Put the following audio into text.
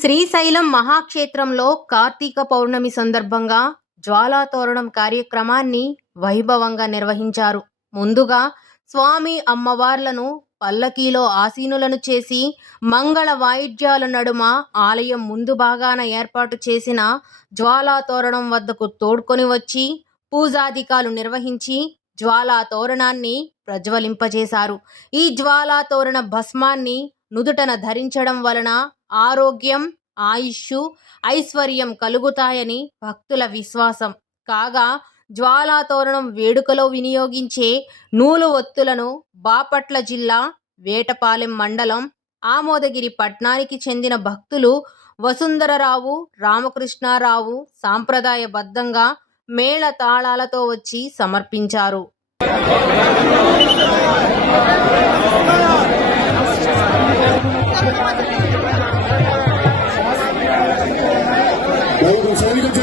శ్రీశైలం మహాక్షేత్రంలో కార్తీక పౌర్ణమి సందర్భంగా జ్వాలాతోరణం కార్యక్రమాన్ని వైభవంగా నిర్వహించారు. ముందుగా స్వామి అమ్మవార్లను పల్లకీలో ఆసీనులను చేసి మంగళ వాయిద్యాల నడుమ ఆలయం ముందు భాగాన ఏర్పాటు చేసిన జ్వాలాతోరణం వద్దకు తోడ్కొని వచ్చి పూజాధికాలు నిర్వహించి జ్వాలా తోరణాన్ని ప్రజ్వలింపజేశారు. ఈ జ్వాలా తోరణ భస్మాన్ని నుదుటన ధరించడం వలన ఆరోగ్యం ఆయుష్ ఐశ్వర్యం కలుగుతాయని భక్తుల విశ్వాసం. కాగా జ్వాలాతోరణం వేడుకలో వినియోగించే నూలు ఒత్తులను బాపట్ల జిల్లా వేటపాలెం మండలం ఆమోదగిరి పట్నానికి చెందిన భక్తులు వసుంధరరావు రామకృష్ణారావు సాంప్రదాయబద్ధంగా మేళ తాళాలతో వచ్చి సమర్పించారు. 我有抽一个奖